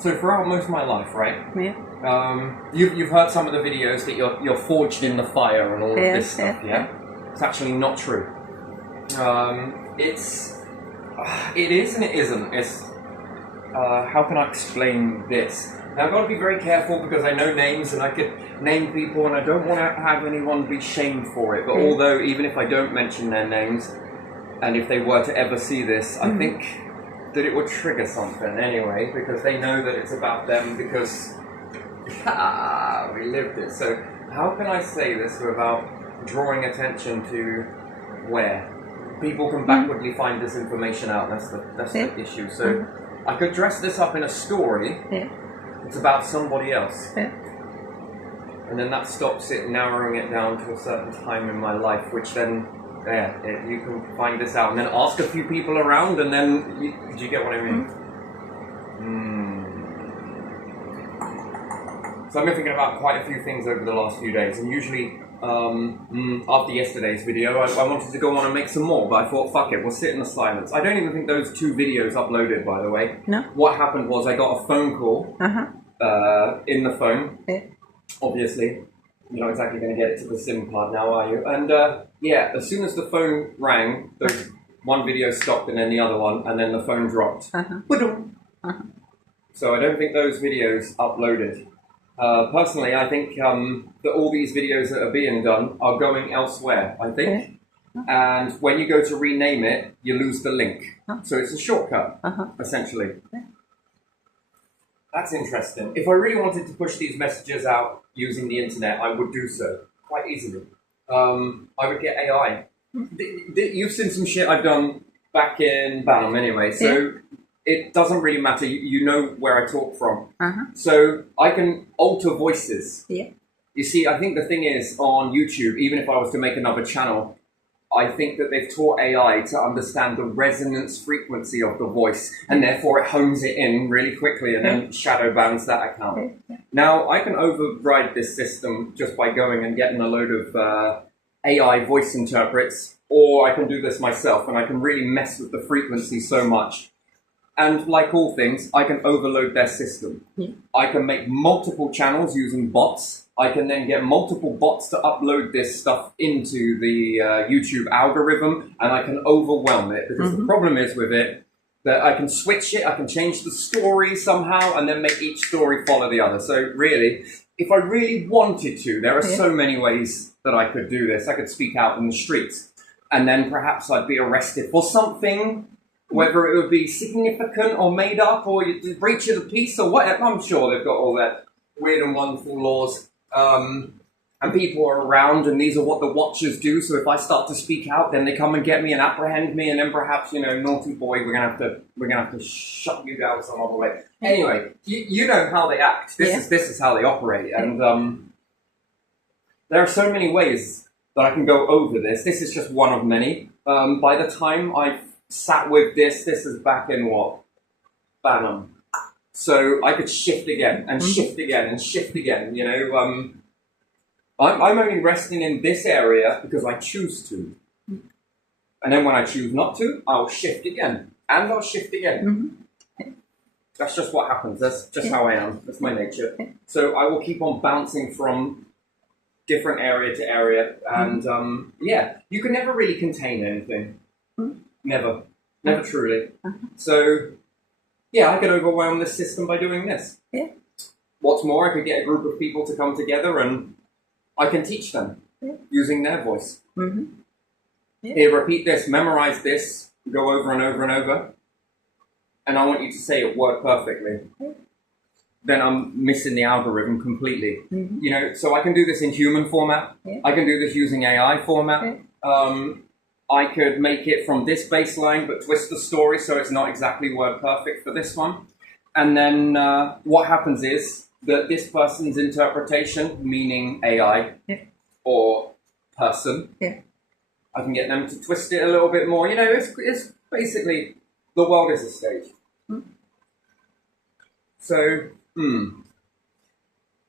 So throughout most of my life, right? Yeah. You've heard some of the videos that you're forged in the fire and all of this stuff, yeah? It's actually not true. It is and it isn't. It's how can I explain this? Now I've got to be very careful because I know names and I could name people and I don't want to have anyone be shamed for it. But although even if I don't mention their names, and if they were to ever see this, I think that it would trigger something anyway, because they know that it's about them because we lived it. So how can I say this without drawing attention to where? People can backwardly find this information out, that's the issue. So I could dress this up in a story, it's about somebody else. And then that stops it, narrowing it down to a certain time in my life, which then you can find this out and then ask a few people around and then, do you get what I mean? So I've been thinking about quite a few things over the last few days, and usually after yesterday's video I wanted to go on and make some more, but I thought fuck it, we'll sit in the silence. I don't even think those 2 videos uploaded, by the way. No. What happened was I got a phone call in the phone, obviously. You're not exactly going to get it to the SIM card now, are you? And as soon as the phone rang, one video stopped and then the other one, and then the phone dropped. So I don't think those videos uploaded. Personally, I think that all these videos that are being done are going elsewhere, I think. And when you go to rename it, you lose the link. So it's a shortcut, essentially. That's interesting. If I really wanted to push these messages out using the internet, I would do so quite easily. I would get AI. You've seen some shit I've done back in Bantam anyway, so it doesn't really matter. You know where I talk from. So I can alter voices. You see, I think the thing is, on YouTube, even if I was to make another channel, I think that they've taught AI to understand the resonance frequency of the voice, and therefore it hones it in really quickly and then shadow bans that account. Now, I can override this system just by going and getting a load of AI voice interprets, or I can do this myself, and I can really mess with the frequency so much. And like all things, I can overload their system. I can make multiple channels using bots. I can then get multiple bots to upload this stuff into the YouTube algorithm, and I can overwhelm it, because the problem is with it that I can switch it, I can change the story somehow, and then make each story follow the other. So really, if I really wanted to, there are so many ways that I could do this. I could speak out in the streets, and then perhaps I'd be arrested for something, whether it would be significant or made up or breach of the peace or whatever. I'm sure they've got all that weird and wonderful laws. And people are around, and these are what the watchers do. So if I start to speak out, then they come and get me and apprehend me, and then perhaps, you know, naughty boy, we're gonna have to shut you down some other way. Anyway, you know how they act. This is how they operate, and there are so many ways that I can go over this. This is just one of many. By the time I've sat with this is back in what? Bantam. So I could shift again and shift again and shift again, you know. I'm only resting in this area because I choose to. And then when I choose not to, I'll shift again. And I'll shift again. That's just what happens. That's just how I am. That's my nature. So I will keep on bouncing from different area to area. And you can never really contain anything. Never. Never truly. So I could overwhelm this system by doing this. What's more, I could get a group of people to come together and I can teach them using their voice. Here, repeat this, memorize this, go over and over and over. And I want you to say it word perfectly. Then I'm missing the algorithm completely. You know, so I can do this in human format. I can do this using AI format. I could make it from this baseline, but twist the story so it's not exactly word perfect for this one. And then what happens is that this person's interpretation, meaning AI or person, I can get them to twist it a little bit more. You know, it's basically, the world is a stage. So,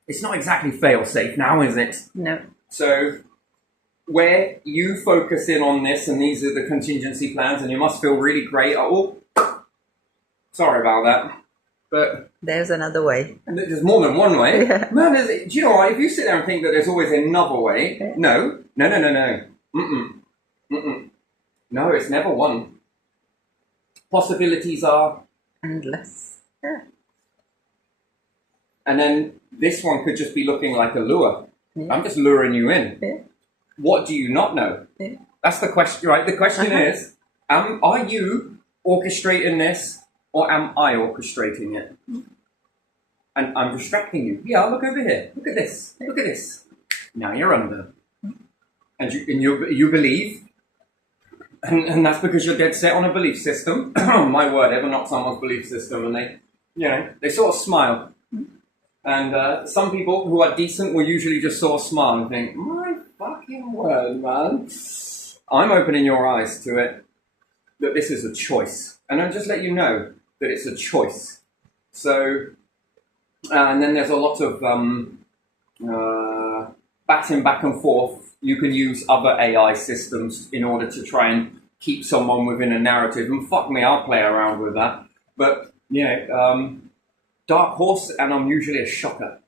it's not exactly fail-safe now, is it? No. So, where you focus in on this, and these are the contingency plans, and you must feel really great. Oh, sorry about that. But There's another way. there's more than one way. Yeah. Man, do you know what? If you sit there and think that there's always another way, Yeah. no. No, it's never one. Possibilities are, Endless. Yeah. and then this one could just be looking like a lure. Yeah. I'm just luring you in. Yeah. What do you not know? Yeah. That's the question, right? The question Uh-huh. is, are you orchestrating this or am I orchestrating it? And I'm distracting you. Yeah, look over here. Look at this. Look at this. Now you're under. And you believe. And that's because you're dead set on a belief system. My word, ever not someone's belief system. And they sort of smile. And some people who are decent will usually just sort of smile and think, my fucking word, man. I'm opening your eyes to it, that this is a choice. And I'll just let you know that it's a choice. So, and then there's a lot of batting back and forth. You can use other AI systems in order to try and keep someone within a narrative. And fuck me, I'll play around with that. But, dark horse, and I'm usually a shocker.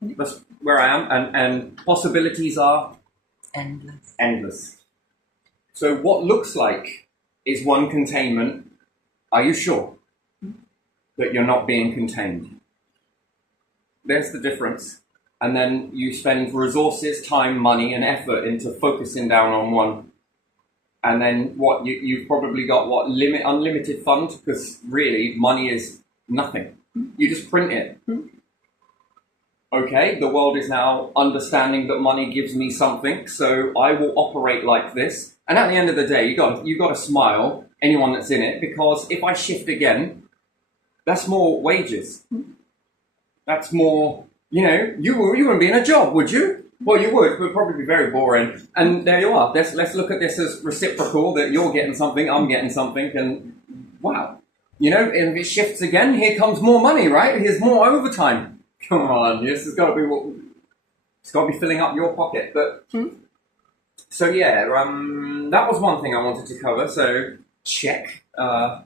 That's where I am. And possibilities are endless. So what looks like is one containment. Are you sure that you're not being contained? There's the difference. And then you spend resources, time, money, and effort into focusing down on one. And then what you've probably got unlimited funds, because really money is nothing. You just print it. Okay, the world is now understanding that money gives me something, so I will operate like this. And at the end of the day, you got to smile, anyone that's in it, because if I shift again, that's more wages. That's more, you wouldn't be in a job, would you? Well, you would, but it'd probably be very boring. And there you are. Let's look at this as reciprocal, that you're getting something, I'm getting something, and wow. And if it shifts again, here comes more money, right? Here's more overtime. Come on, this has got to be it's got to be filling up your pocket. But so yeah, that was one thing I wanted to cover. So check. And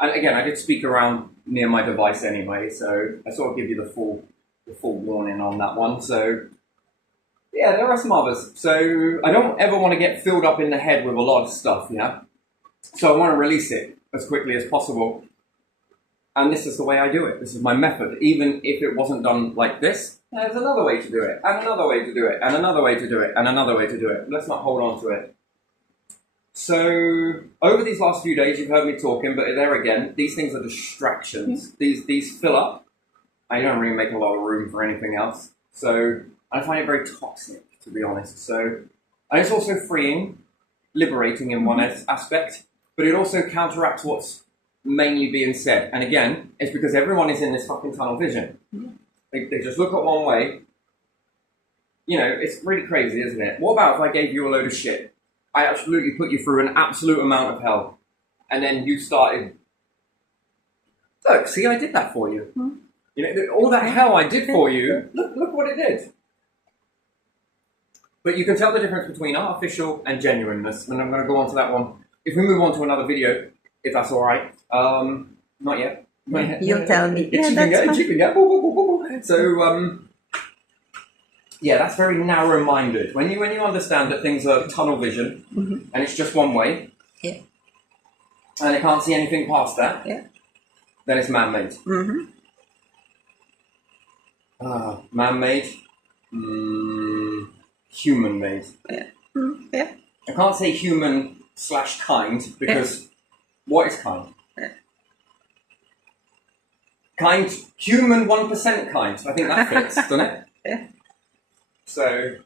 again, I did speak around near my device anyway, so I sort of give you the full warning on that one. So yeah, there are some others. So I don't ever want to get filled up in the head with a lot of stuff, yeah. So I want to release it as quickly as possible. And this is the way I do it. This is my method. Even if it wasn't done like this, there's another way to do it, and another way to do it, and another way to do it, and another way to do it. Let's not hold on to it. So over these last few days, you've heard me talking, but there again, these things are distractions. These fill up. I don't really make a lot of room for anything else. So I find it very toxic, to be honest. So, and it's also freeing, liberating in one aspect, but it also counteracts what's mainly being said. And again, it's because everyone is in this fucking tunnel vision. They just look at one way. It's really crazy, isn't it? What about if I gave you a load of shit? I absolutely put you through an absolute amount of hell. And then you started, look, see, I did that for you. All that hell I did for you, look what it did. But you can tell the difference between artificial and genuineness. And I'm going to go on to that one. If we move on to another video, if that's all right. Not yet. You'll tell me. Yeah, that's So, yeah, that's very narrow-minded. When you understand that things are tunnel vision, and it's just one way, yeah, and it can't see anything past that, yeah, then it's man-made. Man-made, human-made. Yeah. Yeah. I can't say human/kind because what is kind? Yeah. Kind, human 1% kind. I think that fits, doesn't it? Yeah. So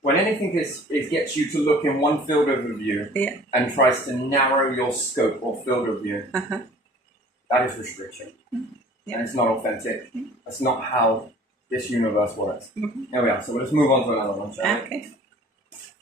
when anything gets you to look in one field of view and tries to narrow your scope or field of view, that is restriction. And it's not authentic. That's not how this universe works. There we are. So let's move on to another one, shall we? Okay.